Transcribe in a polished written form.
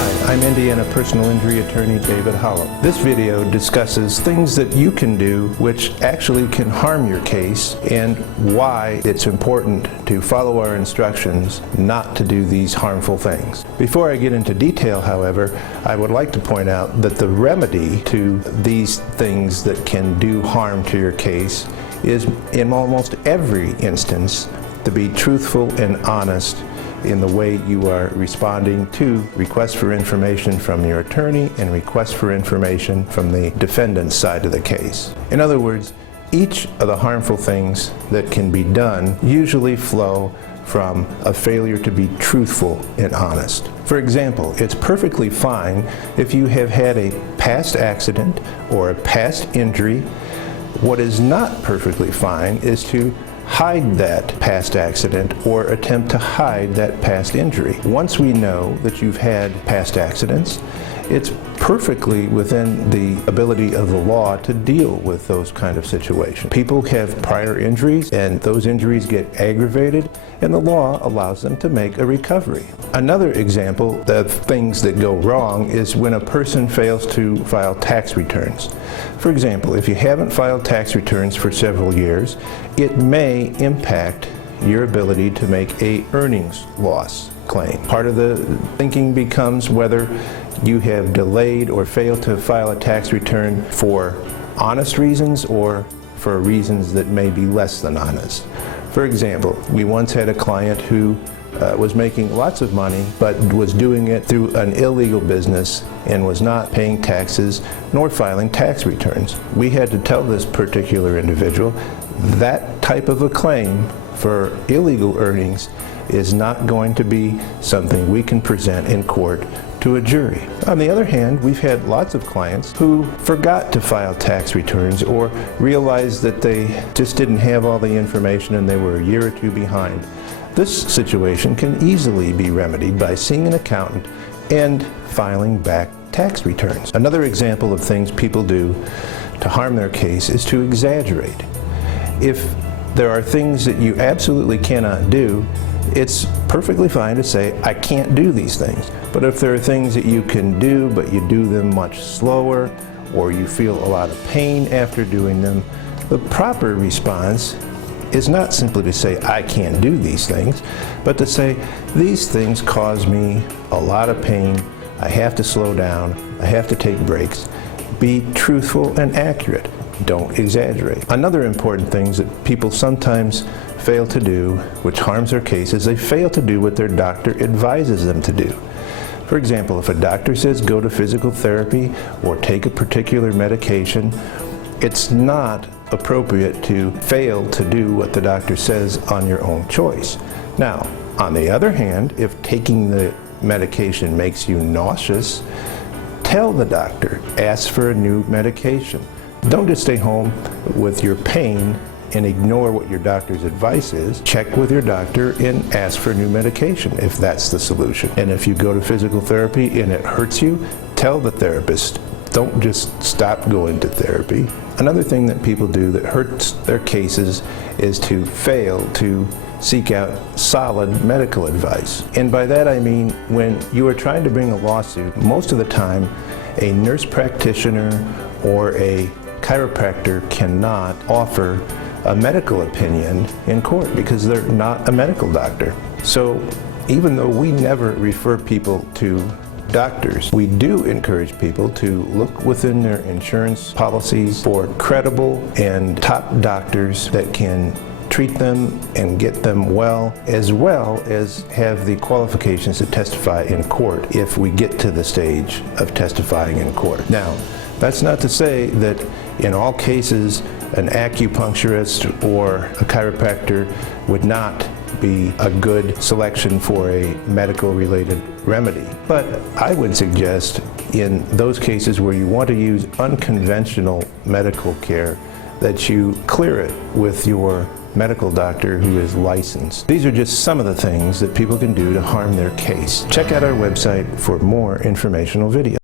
Hi, I'm Indiana personal injury attorney David Holub. This video discusses things that you can do which actually can harm your case and why it's important to follow our instructions not to do these harmful things. Before I get into detail, however, I would like to point out that the remedy to these things that can do harm to your case is, in almost every instance, to be truthful and honest in the way you are responding to requests for information from your attorney and requests for information from the defendant's side of the case. In other words, each of the harmful things that can be done usually flow from a failure to be truthful and honest. For example, it's perfectly fine if you have had a past accident or a past injury. What is not perfectly fine is to hide that past accident or attempt to hide that past injury. Once we know that you've had past accidents, it's perfectly within the ability of the law to deal with those kind of situations. People have prior injuries and those injuries get aggravated and the law allows them to make a recovery. Another example of things that go wrong is when a person fails to file tax returns. For example, if you haven't filed tax returns for several years, it may impact your ability to make a earnings loss claim. Part of the thinking becomes whether you have delayed or failed to file a tax return for honest reasons or for reasons that may be less than honest. For example, we once had a client who was making lots of money but was doing it through an illegal business and was not paying taxes nor filing tax returns. We had to tell this particular individual that type of a claim for illegal earnings is not going to be something we can present in court to a jury. On the other hand, we've had lots of clients who forgot to file tax returns or realized that they just didn't have all the information and they were a year or two behind. This situation can easily be remedied by seeing an accountant and filing back tax returns. Another example of things people do to harm their case is to exaggerate. If there are things that you absolutely cannot do, it's perfectly fine to say, I can't do these things. But if there are things that you can do, but you do them much slower, or you feel a lot of pain after doing them, the proper response is not simply to say, I can't do these things, but to say, these things cause me a lot of pain, I have to slow down, I have to take breaks. Be truthful and accurate. Don't exaggerate. Another important thing that people sometimes fail to do, which harms their case, is they fail to do what their doctor advises them to do. For example, if a doctor says go to physical therapy or take a particular medication, it's not appropriate to fail to do what the doctor says on your own choice. Now, on the other hand, if taking the medication makes you nauseous, tell the doctor, ask for a new medication. Don't just stay home with your pain and ignore what your doctor's advice is. Check with your doctor and ask for new medication if that's the solution. And if you go to physical therapy and it hurts you, tell the therapist. Don't just stop going to therapy. Another thing that people do that hurts their cases is to fail to seek out solid medical advice. And by that I mean when you are trying to bring a lawsuit, most of the time a nurse practitioner or a chiropractor cannot offer a medical opinion in court because they're not a medical doctor. So even though we never refer people to doctors, we do encourage people to look within their insurance policies for credible and top doctors that can treat them and get them well as have the qualifications to testify in court if we get to the stage of testifying in court. Now, that's not to say that in all cases an acupuncturist or a chiropractor would not be a good selection for a medical related remedy. But I would suggest in those cases where you want to use unconventional medical care that you clear it with your medical doctor who is licensed. These are just some of the things that people can do to harm their case. Check out our website for more informational videos.